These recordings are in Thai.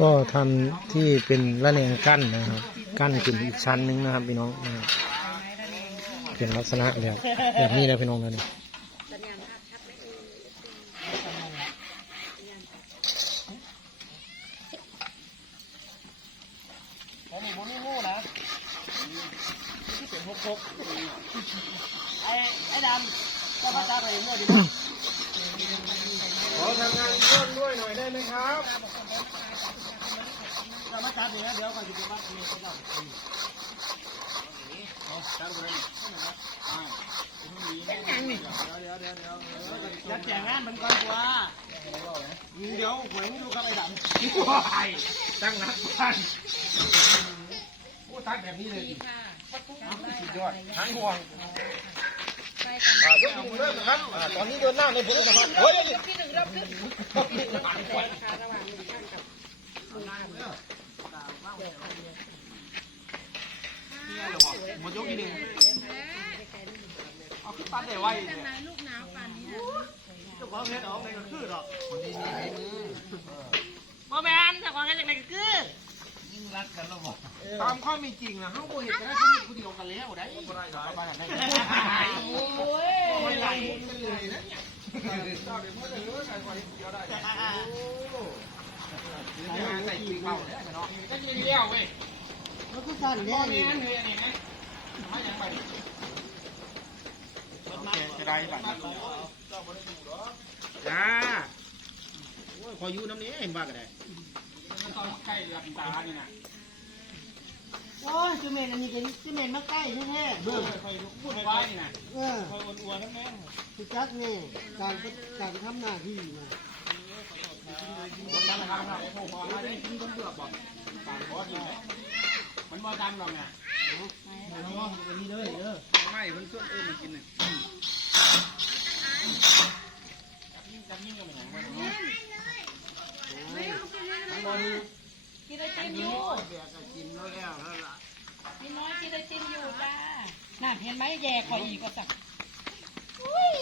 ก็ทำที่เป็นระแนงกั้นนะครับ กั้นขึ้นอีกชั้นหนึงนะครับพี่น้องนะครับเป็นลักษณะแบบแบบนี้นะพี่น้องนะนี่ผมมีผมมีงูนะที่เป็นหกหกไอ้ไอ้ดำก็มาตาไปเมื่อดี ขอทำงานร่วมด้วยหน่อยได้ไหมครับเรามาจับเดี๋ยวเดี๋ยวก่อนจะไปวัดเมียเขาดำยัดแจงงานมันก่อนกว่าเดี๋ยวหวยไม่ดูครับไอ้ดำว้ายตั้งนักบ้านโอ้ตั้งแบบนี้เลยสุดยอดทั้งห่วง อ่ายกมือเริ่มนะครับอ่าตอนนี้เดินหน้าในพื้นนะครับเฮ้ยหมดยกที่หนึ่งเอาขึ้นปันได้ไวเนี่ยลูกนาวป่านนี้นะเจ้าของเฮ็ดออกในก็คือหรอกบ่แมนเจ้าของเฮ็ดจากไหนก็คือ ตามข้อมีจริงนะเขาโบเห็นจะได้คนผู้เดียวกันแล้วได้บ่ได้ดอกบ้านได้โอ้ยไม่ไหลเลยนะใส่ปีกเมาเนี่ยเนาะก็จะเลี้ยวเว้ยแล้วก็สั่นพ่เนี่ยเนื่ยนี่ไมาอย่างไรจะได้บัตรจ้าโอ้ยขออยู่น้ำนี้เห็นว่ากันได้ตอนใกล้หลับตานี่นะ โอ้ยจุเมนอันนี้จะจุเมนมาใกล้แท้ๆเบิ่งคอยพูดไว้นี่นะเออคอยอ้วนๆนั่นแม่คือจักแน่การการทำหน้าที่นะคนนั้นนะครับโอ้โหมาได้กินต้นเบือกบอกตามบอสอยู่ไหมมันบ่ดังหรอกไงน้องวันนี้เลยเด้อไม่มันส่วนอื่นมันกินน่ะจับยิ่งก็ไม่หนังมัน กินไอติมอยู่เบียก็กินแล้วแล้วนั่นล่ะพี่น้อยกินไอติมอยู่จ้าน่าเห็นไหมแย่คอยอีกก็สั่งอุ้ย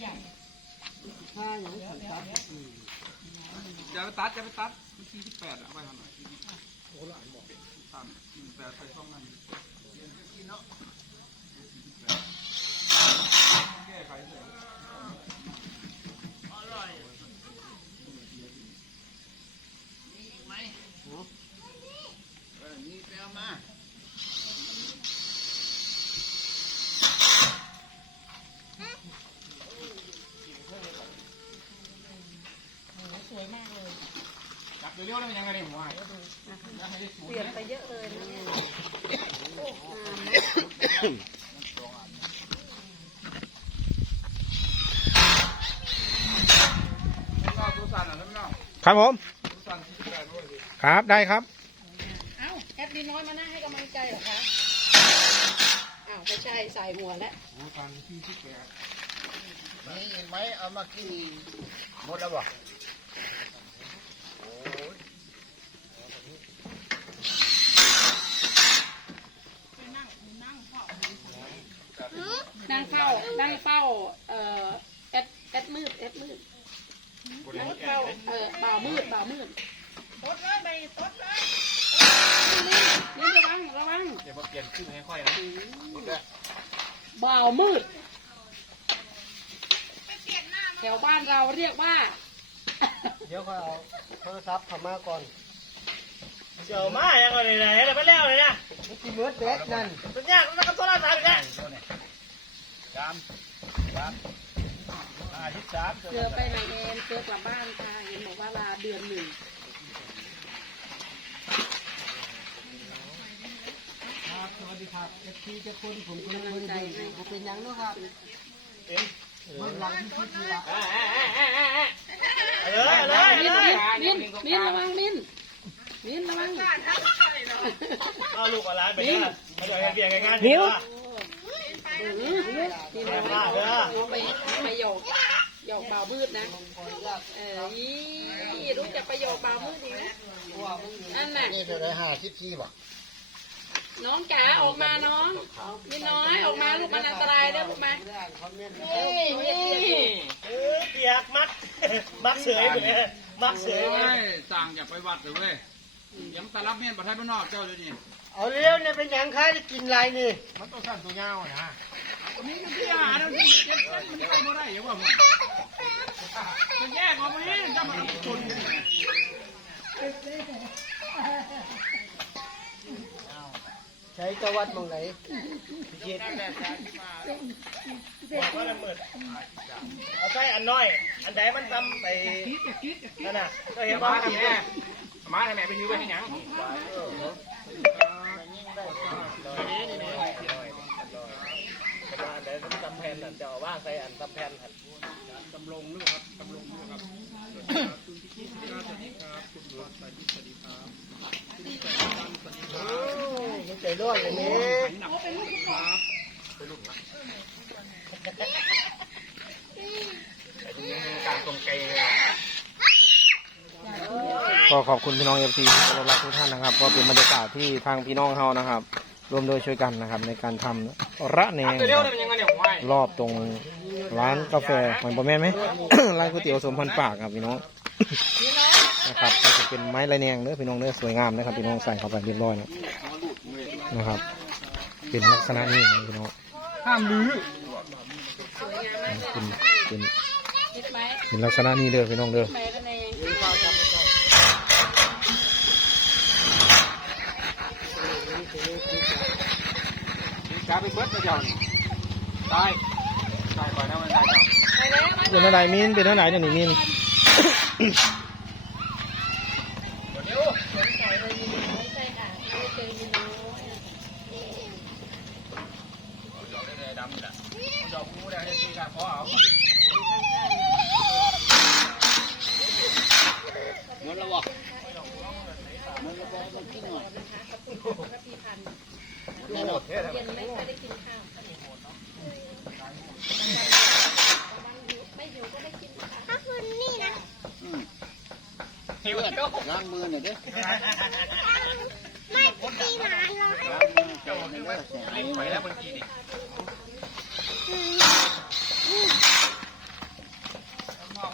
ใหญ่ถ้าอย่างสันตัดอืมจะไปตัดจะไปตัดที่สิบแปดอะไปทำหน่อยโอ้หลานบอกตามแปดไปช่องนั้นแก้ไขเสร็จ นี่ไปเอามา สวยมากเลย จับ เร็วๆได้มันยังไงเนี่ยหัวเปลี่ยนไปเยอะเลยนะครับผม ครับได้ครับ เอ้าแอดดีน้อยมานั่งให้กำลังใจเหรอคะอ้าวไม่ใช่ใส่หัวแล้วนี่เห็นไหมเอามากี่หมดแล้วบ่ นั่งเฝ้านั่งเฝ้าเอ่อแอดแอดมืดแอดมืดนั่งเฝ้าเอ่อบ่าวมืดบ่าวมืดตดเลยไปตดเลยนี่ระวังระวังเดี๋ยวมาเปลี่ยนครึ่งให้ค่อยนะบ่าวมืดแถวบ้านเราเรียกว่า เดี๋ยวก็เอาโทรศัพท์เข้ามาก่อนเจ้ามายังไงเลยไหนไปแล้วเลยนะมันสิเมิดเด็ดนั่นสัญญาณมันก็โทรศัพท์อีกแล้ว สามสามห้าสิบสามเจอไปไหนเองเจอกลับบ้านค่ะเห็นบอกว่าลาเดือนหนึ่งครับสวัสดีครับเอฟซีเจ้าคนผมกำลังเบิ่งอยู่ผมเป็นหยังเนาะครับเบิ่งหลังที่คิดนี่ละเลยเลยเลยมินมินระวังมินมินระวังเอาลูกอะไรไปเนี่ยมาดูเบียร์งานนิ้วนี่นะเอา ไปประโยคหยอกบ่าวมืดนะ เออยี่รู้จักประโยคบ่าวมืดดีนะนั่นน่ะ นี่เท่าไรห้าสิบสี่บ่น้องจ๋าออกมาน้องมีน้อยออกมาลูกมันอันตรายเด้อลูกมานี่นี่เออเปียกมัด มัดเสยไปเลยมัดเสยโอ้ไปเลยยสั่งอย่าไปวัดเลยเว้ยยังตารับเมียนประเทศบ้านนอกเจ้าเดี๋ยวนี้เอาเลี้ยวเนี่ยเป็นหยังคะได้กินไรนี่ มันต้องสั้นตัวยาวนะ มีอยู่ที่อาหารเราที่เจ็ดเจ็ดมันไปบ่ได้ยังว่ามันมันแยกออกมาเองจะมาชนกันเนี่ยใช้ตะวัดมองไหนเย็นบอกว่าละเมิดเอาใส่อันน้อย อันใดมันทำไปนั่นน่ะก็เห็นว่าทีแม่มาทำแม่ไปยื้อไว้ให้หยัง ว่าอันใดมันทำแผ่นนั่นจะเอาว่าใส่อันทำแผ่นหันตำลงนึกครับตำลงนึกครับคุณพิชิตสวัสดีครับคุณรถสวัสดีครับสวัสดีครับโอ้ยมันใจร้อนเลยนี่หนักครับการตรงเกยก็ขอบคุณพี่น้องเอฟซีที่รักทุกท่านนะครับ ก็เป็นบรรยากาศที่ทางพี่น้องเขานะครับ ร่วมโดวยช่วยกันนะครับ ในการทำระแนงเร็วๆมันยังไงเนี่ยไหวรอบตรงร้านกาแฟเหมือนประแม่นไหม ร้านก๋วยเตี๋ยวสมพันธ์ปากครับพี่น้องนะครับก็จะเป็นไม้ระแนงเนื้อพี่น้องเนื้อสวยงามนะครับพี่น้องใส่เข้าไปเรียบร้อยนะนะครับ เป็นลักษณะนี้นะพี่น้องห้ามลื้อเป็นเป็นคิดไหมเป็นลักษณะนี้เด้อพี่น้องเด้อ แม่กันเองกาไปเบิดไปเดี๋ยวตายตายก่อนนะมันตายก่อนไปแล้วมาเป็นอะไรมินเป็นอะไรเดี๋ยวนี้มิน เย็นไม่ค่อยได้กินข้าวไม่หิวก็ได้กินข้าวล้างมือหน่อยเด้อไปแล้วเมื่อกี้นี่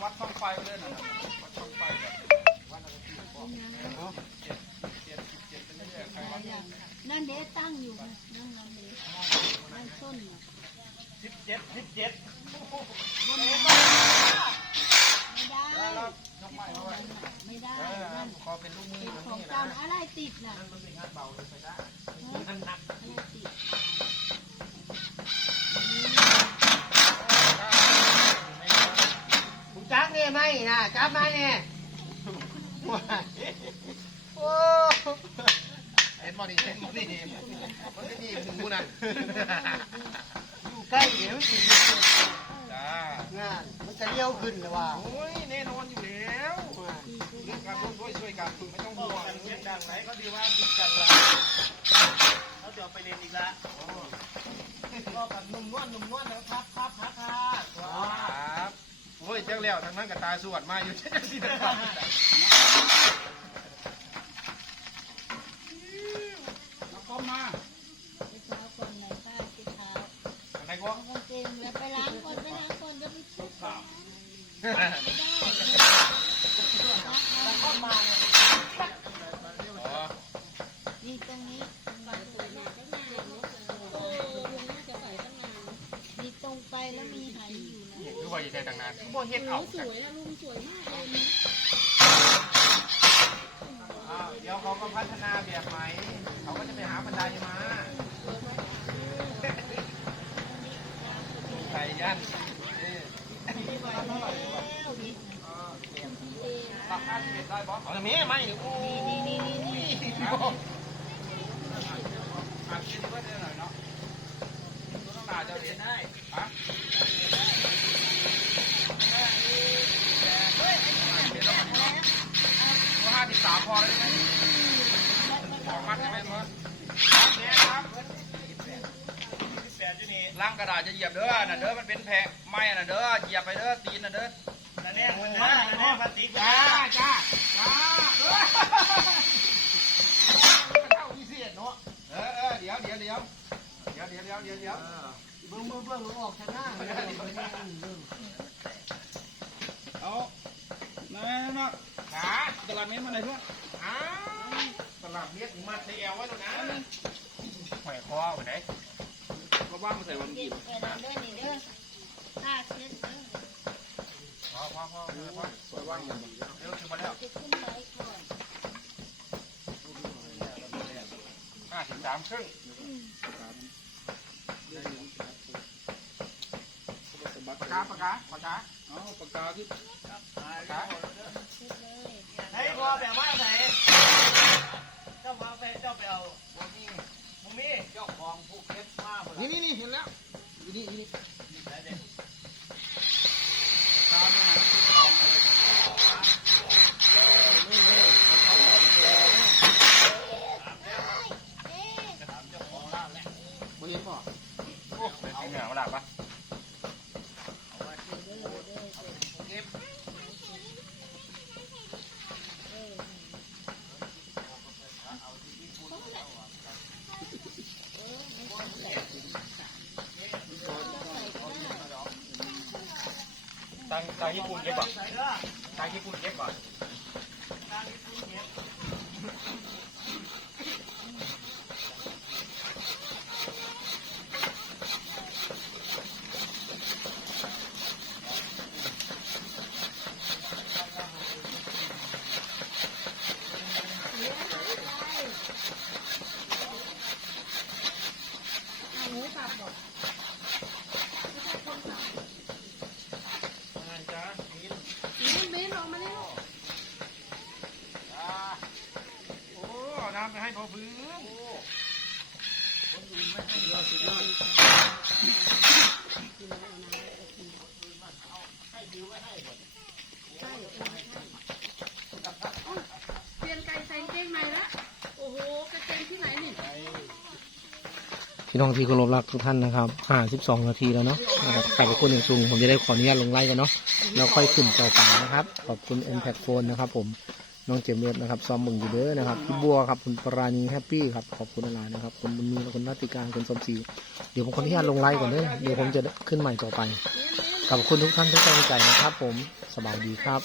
วัดช่องไฟไปเลยนะวัดช่องไฟแบบนั่ นเด้ตั้งอยู่นะนั่นนั่นเด้นั่นต้นน่ะสิบเจ็ดสิบเจ็ดไม่ได้ไม่ได้นั่นขอเป็นลูกมือติดของเจ้าน่ะอะไรติดน่ะอะไรติดผมจักเนี่ยไหมนะจับมาเนี่ยโอ้เห็ นบอดี้เห็นบอดี้มันจะมีหมูนะอยู่ใกล้เดี๋ยวมันจะจ้างานมันจะเลี้ยวขึ้นเลยว่าโอ้ยแน่นอนอยู่แล้วเรื่องการร่วมด้วยช่วยกันไม่ต้องห่วงกังดังไหนก็ดีว่าติดกันละเขาจะไปเรียนอีกละก็กับนุ่มนวลนุ่มนวลนะครับครับครับครับครับโอ้ยเจ้าแล้วทางนั้นกับตาสวดมาอยู่เช่นสินะครับ แล้วก็มา ไปเช้าก่อนไหนป้าไปเช้า อะไรก็เกางเกงแล้วไปล้างก่อนไปล้างก่อนเดี๋ยวไปชุบก่อนนี่ตรงนี้บางตัวมาตั้งนานเออลุงน่าจะใส่ตั้งนานมีตรงไปแล้วมีไหอยู่นะคือว่าอยู่ในต่างนานบ่เฮ็ดเอาสวยนะลุงสวยมากเลยเดี๋ยวเขาก็พัฒนาแบบใหม่เขาก็จะไปหาบันไดมาใส่ ยันราคาที่เป็นได้บอสเอาแม่ไม่โอ้นี่นี่นี่นี่อาชีพก็ได้หน่อยเนาะต้องด่าจะเรียนได้ฮะห้าสิบสามพอเลยไหมสองมัดใช่ไหมเมื่อเนี่ยครับ แปดอยู่นี่ ล่างกระดาษจะเหยียบเด้อน่ะเด้อมันเป็นแพะไม้น่ะเด้อเหยียบไปเด้อตีนน่ะเด้อนั่นเนี่ยมันนะนั่นเนี่พลาสติกจ้าจ้าจ้าเออเข้าออเดี๋ยวเดี๋ยวเดี๋ยวเดี๋ยวเดี๋ยวเดี๋ยวเดี๋ยวเดี๋ยวเบิ่งเบิ่งเบิ่งออกชนะเบิ่งเบิ่งเอานั่นน่ะขาตลาดเมตรมาไหนเพื่อนอ้าวตลับเนี้ยถึงมาเตะเอาไว้ตรงนั้นแขวนคอไปไหนก็ ว่างมาใส่วันเก็กี่บไปแล้วด้วยนี่เด้อผ้าเช็ดเด้อพอพอพอพอปล่อยว่างอย่างดีเร็วขึ้นมาแล้วจะขึ้นไว้ก่อนห้าถึงสามครึ่งปากกาปากกาปากกาเอาปากกาที่ปากกาเฮ้ยพ่อแบบว่าไหนเจ้ามาไปเจ้าไปเอาบ่มีบ่มีเจ้าของ เก็ตมาหมดนี่นี่นี่เห็นแล้วนี่นี่นี่ ญี่ปุ่นเก็บก่อชายญี่ปุ่นเยอะกว่า เปลี่ยนไก่ใส่กางเกงใหม่ละโอ้โหกางเกงที่ไหนนี่พี่น้องที่เคารพรักทุกท่านนะครับห้าสิบสองนาทีแล้วเนาะนะครับใครเป็นคนหนึ่งซุงผมจะได้ขออนุญาตลงไลน์กันเนาะ แล้วค่อยขึ้นต่อไปนะครับ ขอบคุณ m p a c t Phone นะครับผม น้องเจมส์เวฟนะครับซ้อมมึงอยู่เด้อนะครับพี่บัวครับคุณปราณีแฮปปี้ครับขอบคุณอะไรนะครับคุณบุญมีคุณนัตติการคุณสมศรีเดี๋ยวผมขออนุญาตลงไลน์ก่อนเด้อเดี๋ยวผมจะขึ้นใหม่ต่อไปขอบคุณทุกท่านทุกกำลังใจนะครับ ผมสบายดีครับ